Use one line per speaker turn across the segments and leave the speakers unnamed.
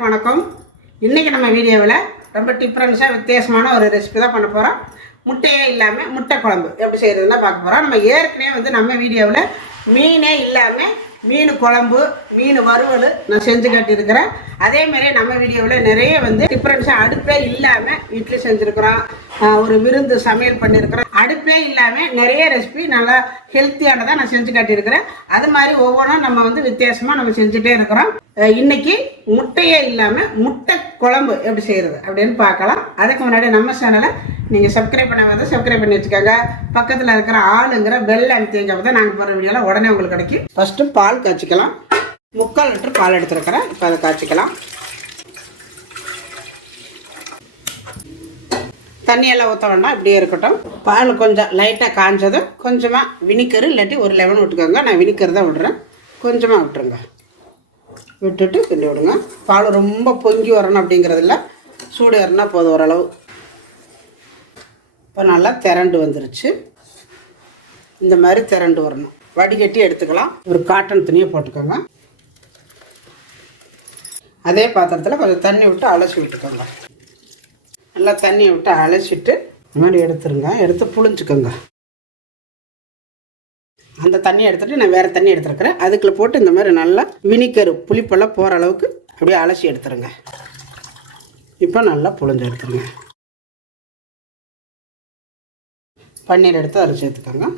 எல்லாருக்கும் வணக்கம். இன்றைக்கி நம்ம வீடியோவில் ரொம்ப டிஃப்ரென்ஸாக வித்தியாசமான ஒரு ரெசிபி தான் பண்ண போகிறோம் முட்டையே இல்லாமல் முட்டை குழம்பு எப்படி செய்கிறதுனா பார்க்க போகிறோம் நம்ம ஏற்கனவே வந்து நம்ம வீடியோவில் மீனே இல்லாமல் மீன் குழம்பு மீன் வறுவல் நான் செஞ்சு காட்டியிருக்கிறேன். அதேமாதிரி நம்ம வீடியோவில் நிறைய வந்து டிஃப்ரென்ஸாக அடுப்பே இல்லாமல் வீட்டில் செஞ்சுருக்குறோம். ஒரு விருந்து சமையல் பண்ணியிருக்கிறோம். அடுப்பே இல்லாமல் நிறைய ரெசிபி நல்லா ஹெல்த்தியானதாக நான் செஞ்சு காட்டியிருக்கிறேன். அது மாதிரி ஒவ்வொன்றும் நம்ம வந்து வித்தியாசமாக நம்ம செஞ்சுட்டே இருக்கிறோம். இன்னைக்கு முட்டையே இல்லாமல் முட்டை குழம்பு எப்படி செய்கிறது அப்படின்னு பார்க்கலாம். அதுக்கு முன்னாடி நம்ம சேனலை நீங்கள் சப்ஸ்கிரைப் பண்ண வந்து சப்ஸ்கிரைப் பண்ணி வச்சுக்கோங்க. பக்கத்தில் இருக்கிற ஆளுங்கிற பெல் அமைத்திங்க தான் நாங்கள் போகிற வீடியோவில் உடனே உங்களுக்கு கிடைக்கும். ஃபஸ்ட்டு பால் காய்ச்சிக்கலாம். முக்கால் லிட்டர் பால் எடுத்துருக்கிறேன். இப்போ அதை காய்ச்சிக்கலாம். தண்ணியெல்லாம் ஊற்ற வேண்டாம் இப்படியே இருக்கட்டும். பால் கொஞ்சம் லைட்டாக காஞ்சதும் கொஞ்சமாக வினிக்கரு இல்லாட்டி ஒரு லெமன் விட்டுக்கோங்க. நான் வினிக்கரு தான் விடுறேன். கொஞ்சமாக விட்டுருங்க. விட்டுட்டு கிண்டி விடுங்க. பால் ரொம்ப பொங்கி வரணும் அப்படிங்கிறதில்ல. சூடு ஏறினா போதும் ஓரளவு. இப்போ நல்லா திரண்டு வந்துருச்சு. இந்த மாதிரி திரண்டு வரணும். வடிகட்டி எடுத்துக்கலாம். ஒரு காட்டன் துணியை போட்டுக்கோங்க. அதே பாத்திரத்தில் கொஞ்சம் தண்ணி விட்டு அலசி விட்டுக்கோங்க. நல்லா தண்ணியை விட்டு அலசிட்டு இந்த மாதிரி எடுத்துருங்க. எடுத்து புழிஞ்சுக்கோங்க. அந்த தண்ணி எடுத்துட்டு நான் வேறு தண்ணி எடுத்துருக்கிறேன். அதுக்குள்ள போட்டு இந்த மாதிரி நல்லா வினிக்கரு புளிப்பெல்லாம் போகிற அளவுக்கு அப்படியே அலசி எடுத்துருங்க. இப்போ நல்லா புழிஞ்சு எடுத்துருங்க. பன்னீர் எடுத்து அரைச்சி எடுத்துக்கோங்க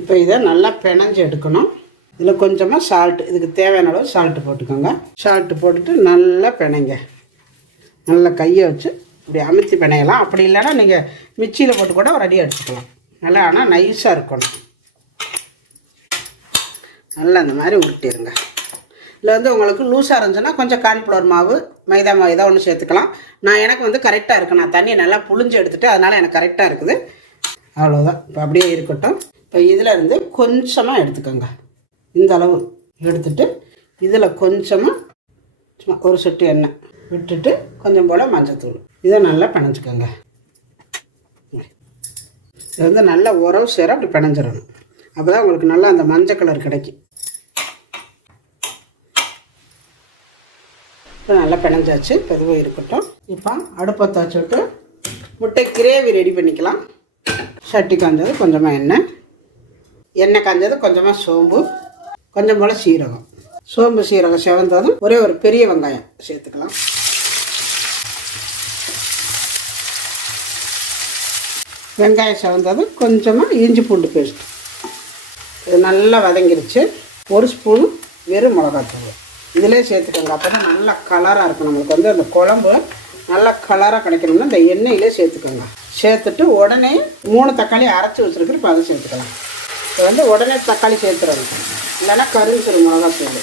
இப்போ இதை நல்லா பிணைஞ்சு எடுக்கணும். இதில் கொஞ்சமாக சால்ட்டு இதுக்கு தேவையான அளவு சால்ட்டு போட்டுக்கோங்க. சால்ட்டு போட்டுட்டு நல்லா பிணைங்க. நல்லா கையை வச்சு இப்படி அமைத்து பிணையலாம். அப்படி இல்லைன்னா நீங்கள் மிக்சியில் போட்டு கூட ரெடியாக எடுத்துக்கலாம். நல்லா ஆனால் நைஸாக இருக்கணும். நல்லா அந்த மாதிரி உருட்டிடுங்க இதில் வந்து உங்களுக்கு லூஸாக இருந்துச்சுன்னா கொஞ்சம் கார்ன்ஃப்ளவர் மாவு மைதா மாவு ஏதோ ஒன்று சேர்த்துக்கலாம். நான் எனக்கு வந்து கரெக்டாக இருக்கு. நான் தண்ணியை நல்லா புழிஞ்சு எடுத்துகிட்டு அதனால் எனக்கு கரெக்டாக இருக்குது. அவ்வளோதான் இப்போ அப்படியே இருக்கட்டும். இப்போ இதில் இருந்து கொஞ்சமாக எடுத்துக்கோங்க. இந்த அளவு எடுத்துட்டு இதில் கொஞ்சமாக சும்மா ஒரு சொட்டு எண்ணெய். விட்டுட்டு கொஞ்சம் போல் மஞ்சத்தூள். இதை நல்லா பிணைஞ்சிக்கோங்க. இது வந்து நல்லா உறவு சேர அப்படி பிணைஞ்சிடணும். அப்போ தான் உங்களுக்கு நல்லா அந்த மஞ்சள் கலர் கிடைக்கும். இப்போ நல்லா பிணைஞ்சாச்சு. பெதுவாக இருக்கட்டும். இப்போ அடுப்பத்தை வச்சுட்டு முட்டை கிரேவி ரெடி பண்ணிக்கலாம். சட்டி காஞ்சது கொஞ்சமாக எண்ணெய். எண்ணெய் காஞ்சது கொஞ்சமாக சோம்பு. கொஞ்சம் போல் சீரகம். சோம்பு சீரகம் செவந்ததும் ஒரே ஒரு பெரிய வெங்காயம் சேர்த்துக்கலாம். வெங்காயம் செவந்ததும் கொஞ்சமாக இஞ்சி பூண்டு பேஸ்ட். இது நல்லா வதங்கிருச்சு. ஒரு ஸ்பூன் வெறும் மிளகாத்தூள். இதிலே சேர்த்துக்கோங்க. அப்போ தான் நல்லா கலராக இருக்கும் நம்மளுக்கு. வந்து அந்த குழம்பு நல்லா கலராக கிடைக்கணும்னா இந்த எண்ணெயிலே சேர்த்துக்கோங்க. சேர்த்துட்டு உடனே மூணு தக்காளி அரைச்சி வச்சுருக்கு இப்போ அதை சேர்த்துக்கலாம். இப்போ வந்து உடனே தக்காளி சேர்த்துறணும் இல்லைன்னா கருஞ்சிரும் மிளகாத்தூள்.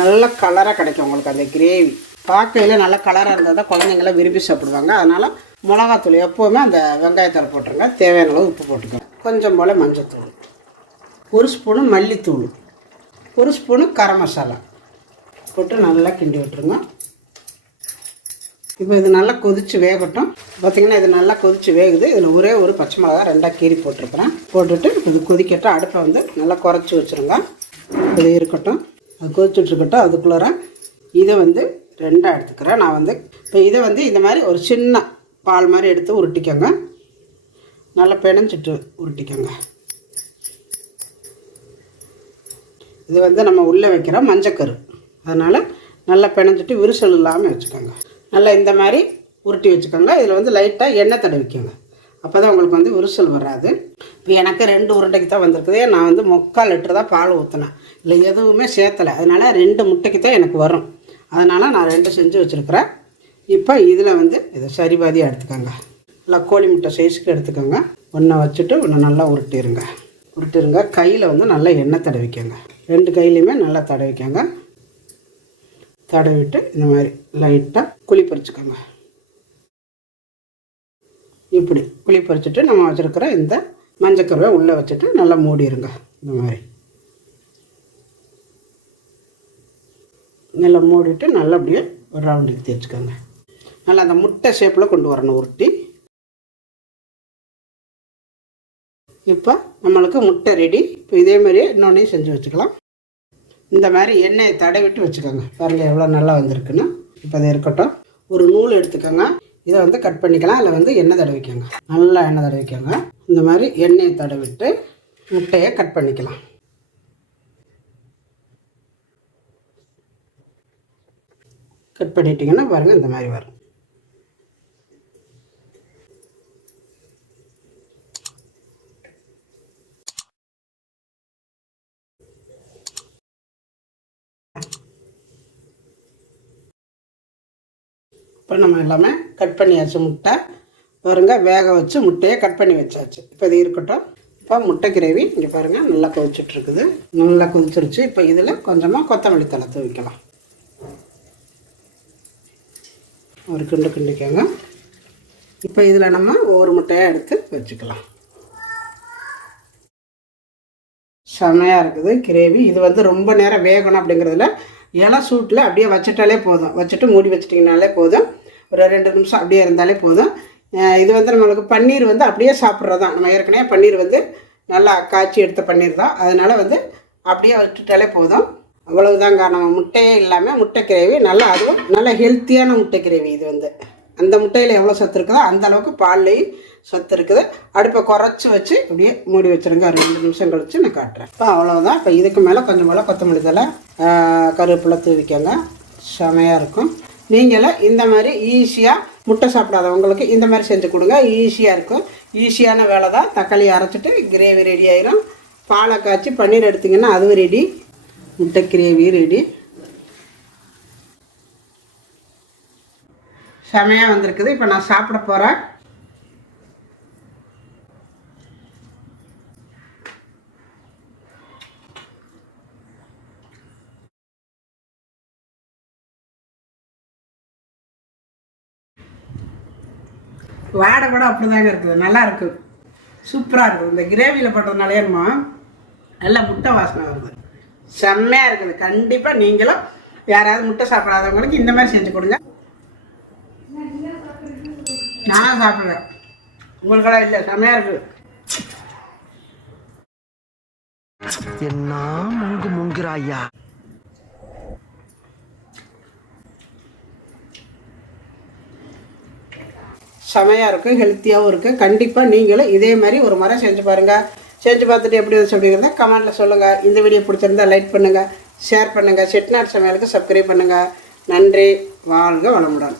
நல்ல கலராக கிடைக்கும் உங்களுக்கு அந்த கிரேவி பார்க்கையில் நல்ல கலராக இருந்தால் தான் குழந்தைங்களாம் விரும்பி சாப்பிடுவாங்க. அதனால் மிளகாத்தூள் எப்போவுமே அந்த வெங்காயத்தரை போட்டுருங்க. தேவையான அளவு உப்பு போட்டுக்கோங்க. கொஞ்சம் போல் மஞ்சத்தூள். ஒரு ஸ்பூனு மல்லித்தூள். ஒரு ஸ்பூனு கரம் மசாலா. போட்டு நல்லா கிண்டி விட்டுருங்க. இப்போ இது நல்லா கொதித்து வேகட்டும். பார்த்தீங்கன்னா இது நல்லா கொதித்து வேகுது. இதில் ஒரே ஒரு பச்சை மிளகா ரெண்டாக கீறி போட்டிருக்கிறேன். போட்டுட்டு இது கொதிக்கட்டும். அடுப்பை வந்து நல்லா குறைச்சி வச்சுருங்க. இது இருக்கட்டும். அது கொதிச்சுட்ருக்கட்டும் அதுக்குள்ளார இதை வந்து ரெண்டாக எடுத்துக்கிறேன். நான் வந்து இப்போ இதை வந்து இந்த மாதிரி ஒரு சின்ன பால் மாதிரி எடுத்து உருட்டிக்கோங்க. நல்லா பிணைஞ்சிட்டு உருட்டிக்கோங்க. இது வந்து நம்ம உள்ளே வைக்கிற மஞ்சக்கரு. அதனால் நல்லா பிணைஞ்சிட்டு விரிசல் இல்லாமல் வச்சுக்கோங்க. நல்லா இந்த மாதிரி உருட்டி வச்சுக்கோங்க. இதில் வந்து லைட்டாக எண்ணெய் தடவிக்கோங்க. அப்போ தான் உங்களுக்கு வந்து விரிசல் வராது. இப்போ எனக்கு ரெண்டு உருண்டைக்கு தான் வந்திருக்குது. நான் வந்து முக்கால் லிட்டர் தான் பால் ஊற்றினேன் இல்லை எதுவுமே சேர்த்தலை. அதனால் ரெண்டு முட்டைக்கு தான் எனக்கு வரும். அதனால் நான் ரெண்டு செஞ்சு வச்சுருக்கிறேன். இப்போ இதில் வந்து இதை சரிபாதியாக எடுத்துக்கோங்க. நல்லா கோழி முட்டை சைஸுக்கு எடுத்துக்கோங்க. ஒன்றை வச்சுட்டு ஒன்று நல்லா உருட்டிடுங்க உருட்டிடுங்க கையில் வந்து நல்லா எண்ணெய் தடவிக்கோங்க. ரெண்டு கையிலையுமே நல்லா தடவிக்கோங்க. தடவிட்டு இந்த மாதிரி லைட்டாக குழி பறிச்சுக்கோங்க. இப்படி குழி பறிச்சுட்டு நம்ம வச்சுருக்கிற இந்த மஞ்சக்கருவை உள்ளே வச்சுட்டு நல்லா மூடிடுங்க இந்த மாதிரி. நல்லா மூடிட்டு நல்லா அப்படியே ஒரு ரவுண்டுக்கு தேய்ச்சிக்கோங்க நல்லா அந்த முட்டை ஷேப்பில் கொண்டு வரணும் உருட்டி. இப்போ நம்மளுக்கு முட்டை ரெடி இப்போ இதே மாதிரியே இன்னொன்றையும் செஞ்சு வச்சுக்கலாம். இந்த மாதிரி எண்ணெயை தடவிட்டு வச்சுக்கோங்க. பாருங்கள் எவ்வளோ நல்லா வந்திருக்குன்னு. இப்போ அது இருக்கட்டும். ஒரு நூல் எடுத்துக்கோங்க. இதை வந்து கட் பண்ணிக்கலாம். அதில் வந்து எண்ணெய் தடவிக்கோங்க. நல்லா எண்ணெய் தடவிக்கோங்க. இந்த மாதிரி எண்ணெயை தடவிட்டு முட்டையை கட் பண்ணிக்கலாம். கட் பண்ணிட்டீங்கன்னா பாருங்கள் இந்த மாதிரி வரும். இப்போ நம்ம எல்லாமே கட் பண்ணியாச்சு முட்டை பாருங்கள் வேக வச்சு முட்டையை கட் பண்ணி வச்சாச்சு. இப்போ இது இருக்கட்டும். இப்போ முட்டை கிரேவி இங்கே பாருங்கள் நல்லா கொதிச்சுட்ருக்குது நல்லா கொதிச்சிருச்சு. இப்போ இதில் கொஞ்சமாக கொத்தமல்லி தலை தூவிக்கலாம். ஒரு கிண்டு கிண்டிக்கோங்க இப்போ இதில் நம்ம ஒவ்வொரு முட்டையாக எடுத்து வச்சுக்கலாம். செமையாக இருக்குது கிரேவி. இது வந்து ரொம்ப நேரம் வேகணும் அப்படிங்கிறதுல இலை சூட்டில் அப்படியே வச்சுட்டாலே போதும். வச்சுட்டு மூடி வச்சிட்டிங்கனாலே போதும். ஒரு ரெண்டு நிமிஷம் அப்படியே இருந்தாலே போதும். இது வந்து நம்மளுக்கு பன்னீர் வந்து அப்படியே சாப்பிட்றது. தான் நம்ம ஏற்கனவே பன்னீர் வந்து நல்லா காய்ச்சி எடுத்த பன்னீர் தான். அதனால் வந்து அப்படியே வச்சுட்டாலே போதும். அவ்வளவுதாங்க நம்ம முட்டையே இல்லாமல் முட்டை கிரேவி நல்லா அதுவும் நல்ல ஹெல்த்தியான முட்டை கிரேவி இது வந்து. அந்த முட்டையில் எவ்வளோ சத்து இருக்குதோ அந்த அளவுக்கு பால்லையும் சத்து இருக்குது. அடுப்பை குறைச்சி வச்சு அப்படியே மூடி வச்சுருங்க. ரெண்டு நிமிஷம் கழித்து நான் காட்டுறேன். இப்போ அவ்வளோதான் இப்போ இதுக்கு மேலே கொஞ்சம் மேலே கொத்தமல்லி தலை கருவேப்பிலை தூவிக்கங்க. செமையாக இருக்கும். நீங்களும் இந்த மாதிரி ஈஸியாக முட்டை சாப்பிடாதவங்களுக்கு இந்த மாதிரி செஞ்சு கொடுங்க. ஈஸியாக இருக்கும். ஈஸியான வேலை தான். தக்காளி அரைச்சிட்டு கிரேவி ரெடி ஆயிரும். பாலை காய்ச்சி பன்னீர் எடுத்திங்கன்னா அதுவும் ரெடி முட்டை கிரேவி ரெடி செமையாக வந்திருக்குது. இப்போ நான் சாப்பிட போகிறேன் வாடை கூட அப்படிதாங்க இருக்குது. நல்லா இருக்குது சூப்பராக இருக்குது. இந்த கிரேவியில் போட்டதுனால என்னமோ நல்லா முட்டை வாசனை வருது. செம்மையாக இருக்குது. கண்டிப்பாக நீங்களும் யாராவது முட்டை சாப்பிடாதவங்களுக்கு இந்த மாதிரி செஞ்சு கொடுங்க. நானும் சாப்பிட்றேன் உங்களுக்கெல்லாம் இல்லை செம்மையாக இருக்குது
என்ன முங்கு முங்குறாயா?
செமையாக இருக்கும் ஹெல்த்தியாகவும் இருக்குது கண்டிப்பாக நீங்களும் இதே மாதிரி ஒரு முறை செஞ்சு பாருங்கள் செஞ்சு பார்த்துட்டு எப்படி இருந்துச்சு அப்படிங்கிறத கமெண்ட்டில் சொல்லுங்கள் இந்த வீடியோ பிடிச்சிருந்தா லைக் பண்ணுங்கள் ஷேர் பண்ணுங்கள் செட்நாட் சமையலுக்கு சப்ஸ்கிரைப் பண்ணுங்கள் நன்றி வாழ்க வளமுடன்.